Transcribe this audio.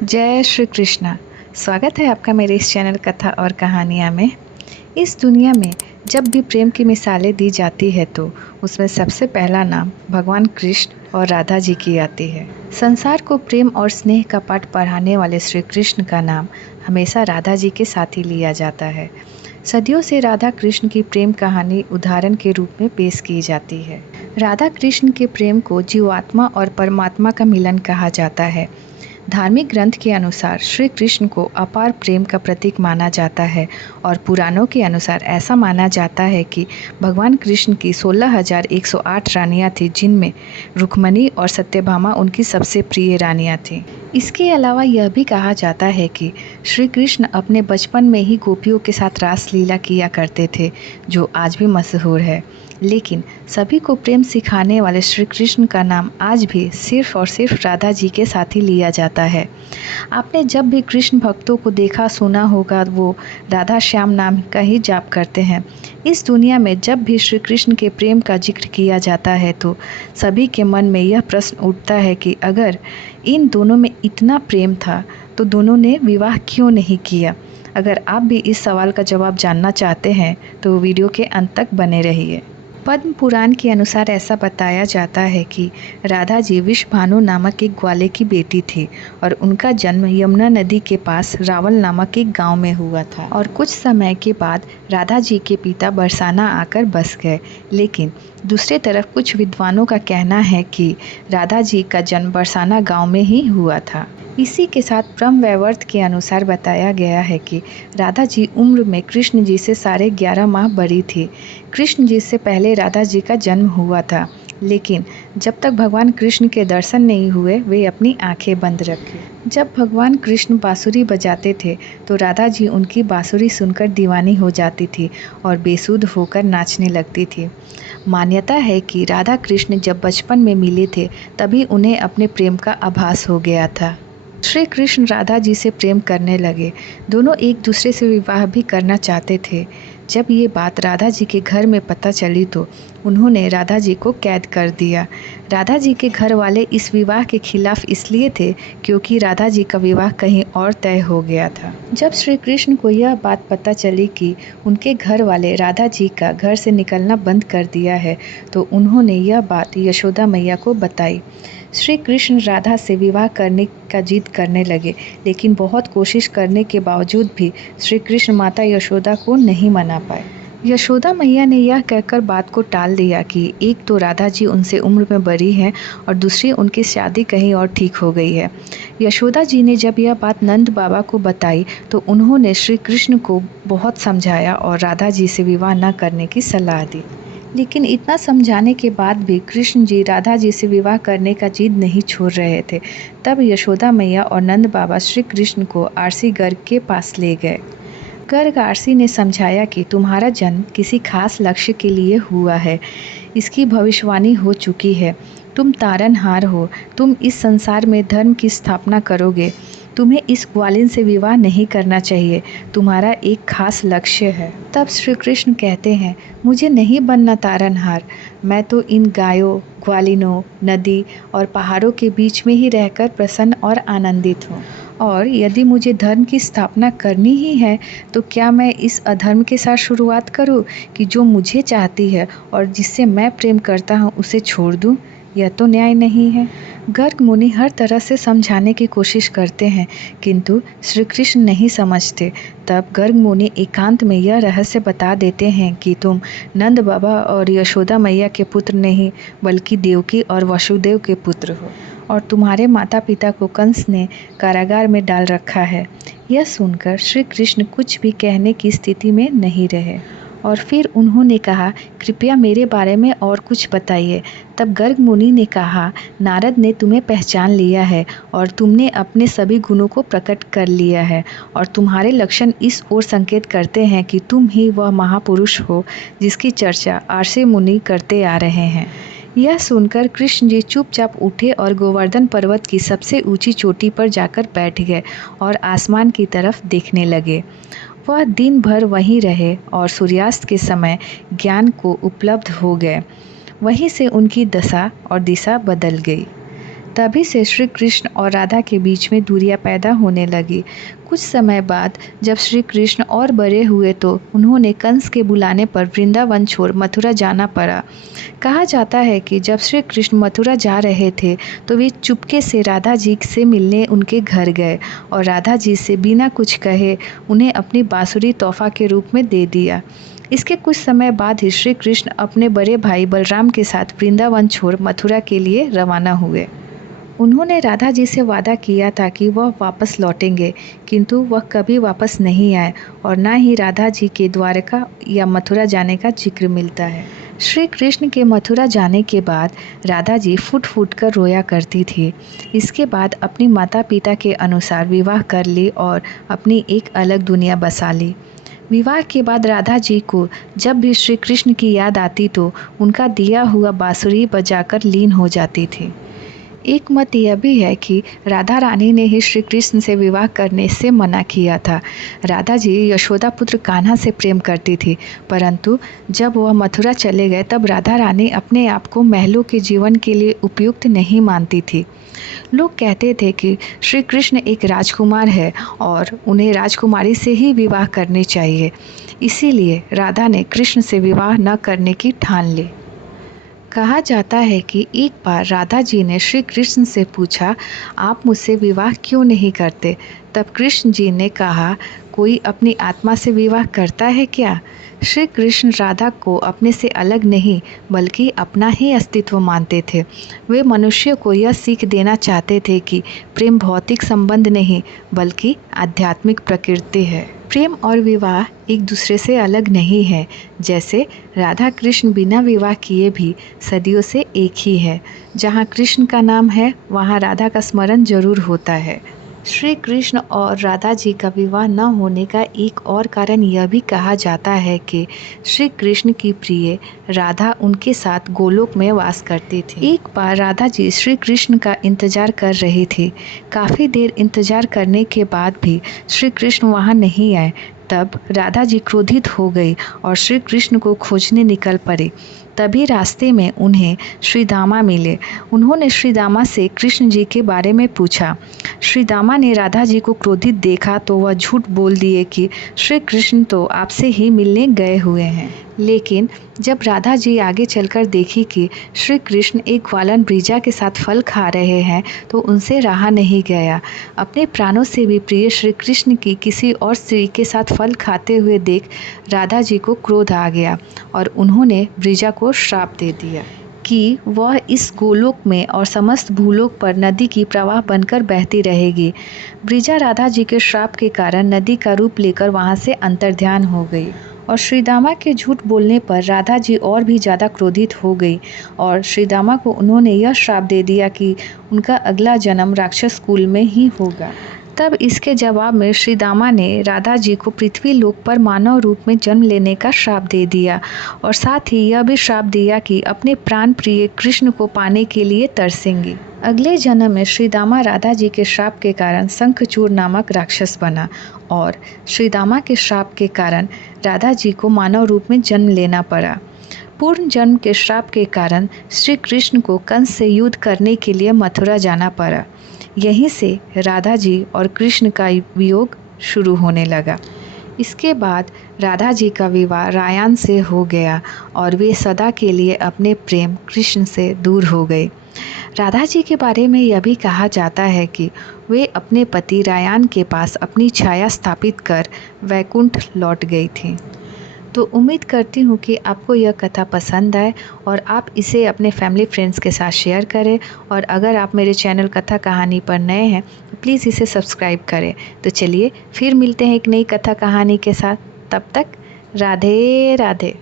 जय श्री कृष्णा। स्वागत है आपका मेरे इस चैनल कथा और कहानियाँ में। इस दुनिया में जब भी प्रेम की मिसालें दी जाती है तो उसमें सबसे पहला नाम भगवान कृष्ण और राधा जी की आती है। संसार को प्रेम और स्नेह का पाठ पढ़ाने वाले श्री कृष्ण का नाम हमेशा राधा जी के साथ ही लिया जाता है। सदियों से राधा कृष्ण की प्रेम कहानी उदाहरण के रूप में पेश की जाती है। राधा कृष्ण के प्रेम को जीवात्मा और परमात्मा का मिलन कहा जाता है। धार्मिक ग्रंथ के अनुसार श्री कृष्ण को अपार प्रेम का प्रतीक माना जाता है और पुराणों के अनुसार ऐसा माना जाता है कि भगवान कृष्ण की 16,108 रानियां थीं, जिनमें रुक्मणी और सत्यभामा उनकी सबसे प्रिय रानियां थीं। इसके अलावा यह भी कहा जाता है कि श्री कृष्ण अपने बचपन में ही गोपियों के साथ रासलीला किया करते थे, जो आज भी मशहूर है। लेकिन सभी को प्रेम सिखाने वाले श्री कृष्ण का नाम आज भी सिर्फ और सिर्फ राधा जी के साथ ही लिया जाता है। आपने जब भी कृष्ण भक्तों को देखा सुना होगा, वो राधा श्याम नाम का ही जाप करते हैं। इस दुनिया में जब भी श्री कृष्ण के प्रेम का जिक्र किया जाता है तो सभी के मन में यह प्रश्न उठता है कि अगर इन दोनों में इतना प्रेम था तो दोनों ने विवाह क्यों नहीं किया। अगर आप भी इस सवाल का जवाब जानना चाहते हैं तो वीडियो के अंत तक बने रहिए। पद्म पुराण के अनुसार ऐसा बताया जाता है कि राधा जी विषभानु नामक एक ग्वाले की बेटी थी और उनका जन्म यमुना नदी के पास रावल नामक एक गांव में हुआ था। और कुछ समय के बाद राधा जी के पिता बरसाना आकर बस गए। लेकिन दूसरे तरफ कुछ विद्वानों का कहना है कि राधा जी का जन्म बरसाना गांव में ही हुआ था। इसी के साथ ब्रह्म वैवर्त के अनुसार बताया गया है कि राधा जी उम्र में कृष्ण जी से 11.5 माह बड़ी थी। कृष्ण जी से पहले राधा जी का जन्म हुआ था, लेकिन जब तक भगवान कृष्ण के दर्शन नहीं हुए वे अपनी आंखें बंद रखी। जब भगवान कृष्ण बांसुरी बजाते थे तो राधा जी उनकी बांसुरी सुनकर दीवानी हो जाती थी और बेसुध होकर नाचने लगती थी। मान्यता है कि राधा कृष्ण जब बचपन में मिले थे तभी उन्हें अपने प्रेम का आभास हो गया था। श्री कृष्ण राधा जी से प्रेम करने लगे। दोनों एक दूसरे से विवाह भी करना चाहते थे। जब ये बात राधा जी के घर में पता चली तो उन्होंने राधा जी को कैद कर दिया। राधा जी के घर वाले इस विवाह के खिलाफ इसलिए थे क्योंकि राधा जी का विवाह कहीं और तय हो गया था। जब श्री कृष्ण को यह बात पता चली कि उनके घर वाले राधा जी का घर से निकलना बंद कर दिया है तो उन्होंने यह बात यशोदा मैया को बताई। श्री कृष्ण राधा से विवाह करने का जिद करने लगे, लेकिन बहुत कोशिश करने के बावजूद भी श्री कृष्ण माता यशोदा को नहीं मना पाए। यशोदा मैया ने यह कहकर बात को टाल दिया कि एक तो राधा जी उनसे उम्र में बड़ी हैं और दूसरी उनकी शादी कहीं और ठीक हो गई है। यशोदा जी ने जब यह बात नंद बाबा को बताई तो उन्होंने श्री कृष्ण को बहुत समझाया और राधा जी से विवाह न करने की सलाह दी। लेकिन इतना समझाने के बाद भी कृष्ण जी राधा जी से विवाह करने का जिद नहीं छोड़ रहे थे। तब यशोदा मैया और नंद बाबा श्री कृष्ण को आरसी गर्ग के पास ले गए। गर्ग आरसी ने समझाया कि तुम्हारा जन्म किसी खास लक्ष्य के लिए हुआ है, इसकी भविष्यवाणी हो चुकी है। तुम तारनहार हो, तुम इस संसार में धर्म की स्थापना करोगे। तुम्हें इस ग्वालिन से विवाह नहीं करना चाहिए, तुम्हारा एक खास लक्ष्य है। तब श्री कृष्ण कहते हैं, मुझे नहीं बनना तारनहार, मैं तो इन गायों, ग्वालिनों, नदी और पहाड़ों के बीच में ही रहकर प्रसन्न और आनंदित हूँ। और यदि मुझे धर्म की स्थापना करनी ही है तो क्या मैं इस अधर्म के साथ शुरुआत करूँ कि जो मुझे चाहती है और जिससे मैं प्रेम करता हूँ उसे छोड़ दूँ? यह तो न्याय नहीं है। गर्ग मुनि हर तरह से समझाने की कोशिश करते हैं, किंतु श्री कृष्ण नहीं समझते। तब गर्ग मुनि एकांत में यह रहस्य बता देते हैं कि तुम नंद बाबा और यशोदा मैया के पुत्र नहीं बल्कि देवकी और वसुदेव के पुत्र हो और तुम्हारे माता पिता को कंस ने कारागार में डाल रखा है। यह सुनकर श्री कृष्ण कुछ भी कहने की स्थिति में नहीं रहे और फिर उन्होंने कहा, कृपया मेरे बारे में और कुछ बताइए। तब गर्ग मुनि ने कहा, नारद ने तुम्हें पहचान लिया है और तुमने अपने सभी गुणों को प्रकट कर लिया है और तुम्हारे लक्षण इस ओर संकेत करते हैं कि तुम ही वह महापुरुष हो जिसकी चर्चा आरसी मुनि करते आ रहे हैं। यह सुनकर कृष्ण जी चुपचाप उठे और गोवर्धन पर्वत की सबसे ऊंची चोटी पर जाकर बैठ गए और आसमान की तरफ देखने लगे। वह दिन भर वहीं रहे और सूर्यास्त के समय ज्ञान को उपलब्ध हो गए। वहीं से उनकी दशा और दिशा बदल गई। तभी से श्री कृष्ण और राधा के बीच में दूरियां पैदा होने लगी। कुछ समय बाद जब श्री कृष्ण और बड़े हुए तो उन्होंने कंस के बुलाने पर वृंदावन छोड़ मथुरा जाना पड़ा। कहा जाता है कि जब श्री कृष्ण मथुरा जा रहे थे तो वे चुपके से राधा जी से मिलने उनके घर गए और राधा जी से बिना कुछ कहे उन्हें अपनी बांसुरी तोहफा के रूप में दे दिया। इसके कुछ समय बाद ही श्री कृष्ण अपने बड़े भाई बलराम के साथ वृंदावन छोड़ मथुरा के लिए रवाना हुए। उन्होंने राधा जी से वादा किया था कि वह वापस लौटेंगे, किंतु वह कभी वापस नहीं आए और न ही राधा जी के द्वारका या मथुरा जाने का जिक्र मिलता है। श्री कृष्ण के मथुरा जाने के बाद राधा जी फूट फूट कर रोया करती थी। इसके बाद अपनी माता पिता के अनुसार विवाह कर ली और अपनी एक अलग दुनिया बसा ली। विवाह के बाद राधा जी को जब भी श्री कृष्ण की याद आती तो उनका दिया हुआ बांसुरी बजाकर लीन हो जाती थी। एक मत यह भी है कि राधा रानी ने ही श्री कृष्ण से विवाह करने से मना किया था। राधा जी यशोदा पुत्र कान्हा से प्रेम करती थी, परंतु जब वह मथुरा चले गए तब राधा रानी अपने आप को महलों के जीवन के लिए उपयुक्त नहीं मानती थी। लोग कहते थे कि श्री कृष्ण एक राजकुमार है और उन्हें राजकुमारी से ही विवाह करनी चाहिए। इसीलिए राधा ने कृष्ण से विवाह न करने की ठान ली। कहा जाता है कि एक बार राधा जी ने श्री कृष्ण से पूछा, आप मुझसे विवाह क्यों नहीं करते? तब कृष्ण जी ने कहा, कोई अपनी आत्मा से विवाह करता है क्या? श्री कृष्ण राधा को अपने से अलग नहीं बल्कि अपना ही अस्तित्व मानते थे। वे मनुष्य को यह सीख देना चाहते थे कि प्रेम भौतिक संबंध नहीं बल्कि आध्यात्मिक प्रकृति है। प्रेम और विवाह एक दूसरे से अलग नहीं है। जैसे राधा कृष्ण बिना विवाह किए भी सदियों से एक ही है। जहाँ कृष्ण का नाम है वहाँ राधा का स्मरण जरूर होता है। श्री कृष्ण और राधा जी का विवाह न होने का एक और कारण यह भी कहा जाता है कि श्री कृष्ण की प्रिय राधा उनके साथ गोलोक में वास करती थी। एक बार राधा जी श्री कृष्ण का इंतजार कर रही थी। काफ़ी देर इंतजार करने के बाद भी श्री कृष्ण वहाँ नहीं आए। तब राधा जी क्रोधित हो गई और श्री कृष्ण को खोजने निकल पड़ी। तभी रास्ते में उन्हें श्री दामा मिले। उन्होंने श्री दामा से कृष्ण जी के बारे में पूछा। श्री दामा ने राधा जी को क्रोधित देखा तो वह झूठ बोल दिए कि श्री कृष्ण तो आपसे ही मिलने गए हुए हैं। लेकिन जब राधा जी आगे चलकर देखी कि श्री कृष्ण एक ग्वालन ब्रिजा के साथ फल खा रहे हैं तो उनसे रहा नहीं गया। अपने प्राणों से भी प्रिय श्री कृष्ण की किसी और स्त्री के साथ फल खाते हुए देख राधा जी को क्रोध आ गया और उन्होंने ब्रिजा को श्राप दे दिया कि वह इस गोलोक में और समस्त भूलोक पर नदी की प्रवाह बनकर बहती रहेगी। ब्रिजा राधा जी के श्राप के कारण नदी का रूप लेकर वहां से अंतर्ध्यान हो गई और श्रीदामा के झूठ बोलने पर राधा जी और भी ज़्यादा क्रोधित हो गई और श्रीदामा को उन्होंने यह श्राप दे दिया कि उनका अगला जन्म राक्षस कुल में ही होगा। तब इसके जवाब में श्रीदामा ने राधा जी को पृथ्वी लोक पर मानव रूप में जन्म लेने का श्राप दे दिया और साथ ही यह भी श्राप दिया कि अपने प्राण प्रिय कृष्ण को पाने के लिए तरसेंगी। अगले जन्म में श्रीदामा राधा जी के श्राप के कारण शंखचूड़ नामक राक्षस बना और श्रीदामा के श्राप के कारण राधा जी को मानव रूप में जन्म लेना पड़ा। पूर्ण जन्म के श्राप के कारण श्री कृष्ण को कंस से युद्ध करने के लिए मथुरा जाना पड़ा। यहीं से राधा जी और कृष्ण का वियोग शुरू होने लगा। इसके बाद राधा जी का विवाह रायान से हो गया और वे सदा के लिए अपने प्रेम कृष्ण से दूर हो गए। राधा जी के बारे में यह भी कहा जाता है कि वे अपने पति रायान के पास अपनी छाया स्थापित कर वैकुंठ लौट गई थी। तो उम्मीद करती हूँ कि आपको यह कथा पसंद आए और आप इसे अपने फैमिली फ्रेंड्स के साथ शेयर करें और अगर आप मेरे चैनल कथा कहानी पर नए हैं तो प्लीज़ इसे सब्सक्राइब करें। तो चलिए फिर मिलते हैं एक नई कथा कहानी के साथ। तब तक राधे राधे।